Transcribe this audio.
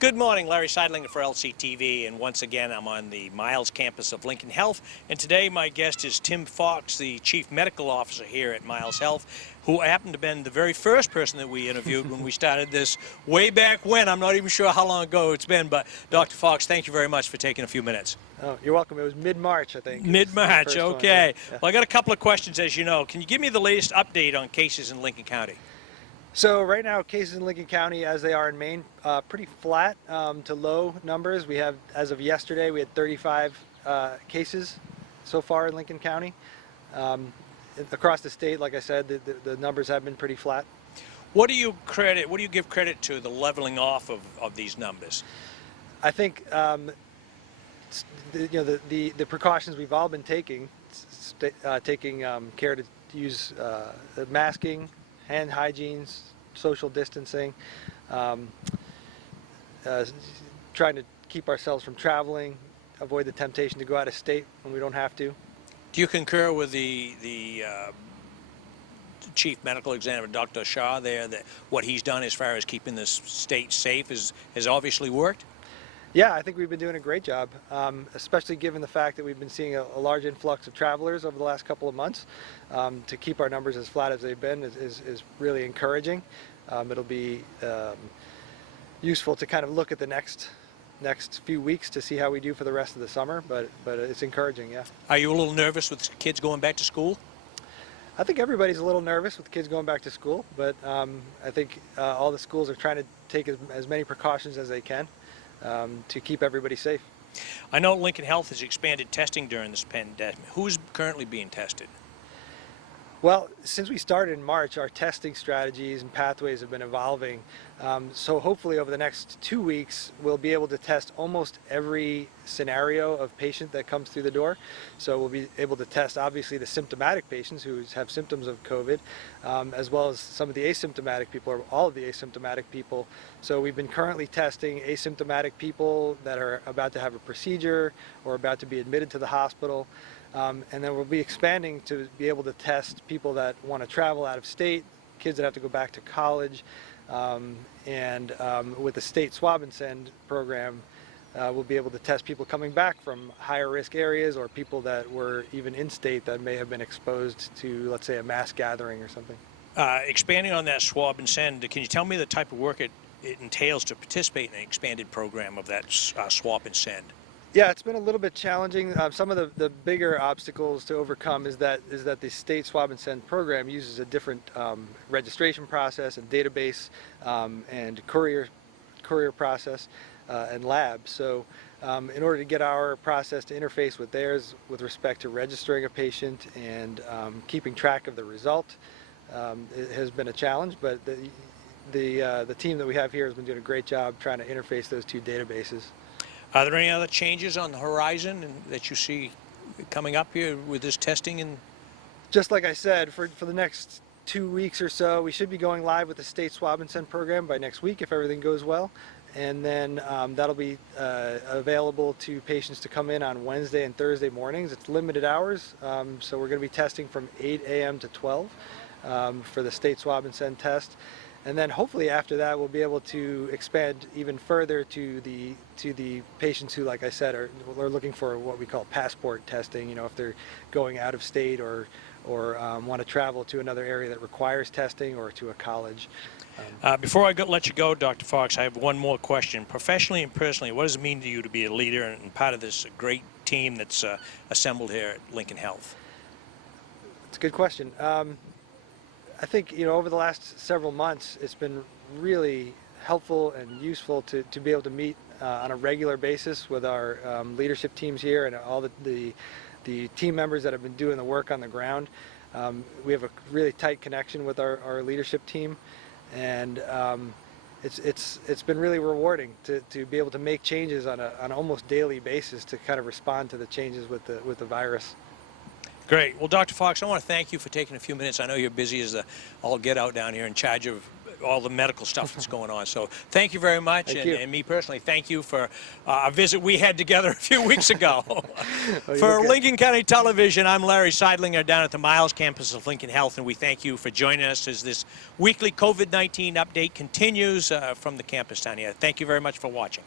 Good morning, Larry Seidlinger for LCTV, and once again I'm on the Miles campus of Lincoln Health, and today my guest is Tim Fox, the Chief Medical Officer here at Miles Health, who happened to have been the very first person that we interviewed when we started this way back when. I'm not even sure how long ago it's been, but Dr. Fox, thank you very much for taking a few minutes. Oh, you're welcome. It was mid-March, I think. Mid-March, okay. Yeah. Well, I got a couple of questions, as you know. Can you give me the latest update on cases in Lincoln County? So right now, cases in Lincoln County, as they are in Maine, pretty flat to low numbers. We have, as of yesterday, we had 35 cases so far in Lincoln County. Across the state, like I said, the numbers have been pretty flat. What do you give credit to the leveling off of these numbers? I think the precautions we've all been taking, taking care to use masking, hand hygiene, social distancing, trying to keep ourselves from traveling, avoid the temptation to go out of state when we don't have to. Do you concur with the Chief Medical Examiner, Dr. Shah, there, that what he's done as far as keeping this state safe has obviously worked? Yeah, I think we've been doing a great job, especially given the fact that we've been seeing a large influx of travelers over the last couple of months. To keep our numbers as flat as they've been is really encouraging. It'll be useful to kind of look at the next few weeks to see how we do for the rest of the summer, but it's encouraging, yeah. Are you a little nervous with kids going back to school? I think everybody's a little nervous with kids going back to school, but I think all the schools are trying to take as many precautions as they can to keep everybody safe. I know Lincoln Health has expanded testing during this pandemic. Who's currently being tested? Well, since we started in March, our testing strategies and pathways have been evolving. So hopefully over the next 2 weeks, we'll be able to test almost every scenario of patient that comes through the door. So we'll be able to test obviously the symptomatic patients who have symptoms of COVID, as well as some of the asymptomatic people, or all of the asymptomatic people. So we've been currently testing asymptomatic people that are about to have a procedure or about to be admitted to the hospital. And then we'll be expanding to be able to test people that want to travel out of state, kids that have to go back to college, and with the state swab and send program, we'll be able to test people coming back from higher risk areas or people that were even in state that may have been exposed to, let's say, a mass gathering or something. Expanding on that swab and send, can you tell me the type of work it entails to participate in an expanded program of that swab and send? Yeah, it's been a little bit challenging. Some of the bigger obstacles to overcome is that the state swab and send program uses a different registration process and database and courier process and lab. So in order to get our process to interface with theirs with respect to registering a patient and keeping track of the result, it has been a challenge, but the team that we have here has been doing a great job trying to interface those two databases. Are there any other changes on the horizon that you see coming up here with this testing? And just like I said, for the next 2 weeks or so, we should be going live with the state swab and send program by next week if everything goes well. And then that'll be available to patients to come in on Wednesday and Thursday mornings. It's limited hours, so we're going to be testing from 8 a.m. to 12 for the state swab and send test. And then hopefully after that we'll be able to expand even further to the patients who, like I said, are looking for what we call passport testing. You know, if they're going out of state or want to travel to another area that requires testing, or to a college. Before I let you go, Dr. Fox, I have one more question. Professionally and personally, what does it mean to you to be a leader and part of this great team that's assembled here at Lincoln Health? It's a good question. I think, you know, over the last several months, it's been really helpful and useful to be able to meet on a regular basis with our leadership teams here and all the team members that have been doing the work on the ground. We have a really tight connection with our leadership team, and it's been really rewarding to be able to make changes on an almost daily basis to kind of respond to the changes with the virus. Great. Well, Dr. Fox, I want to thank you for taking a few minutes. I know you're busy as all get out down here, in charge of all the medical stuff that's going on. So thank you very much. Thank you. And me personally, thank you for a visit we had together a few weeks ago. you For look good. Lincoln County Television, I'm Larry Seidlinger down at the Miles campus of Lincoln Health, and we thank you for joining us as this weekly COVID-19 update continues from the campus down here. Thank you very much for watching.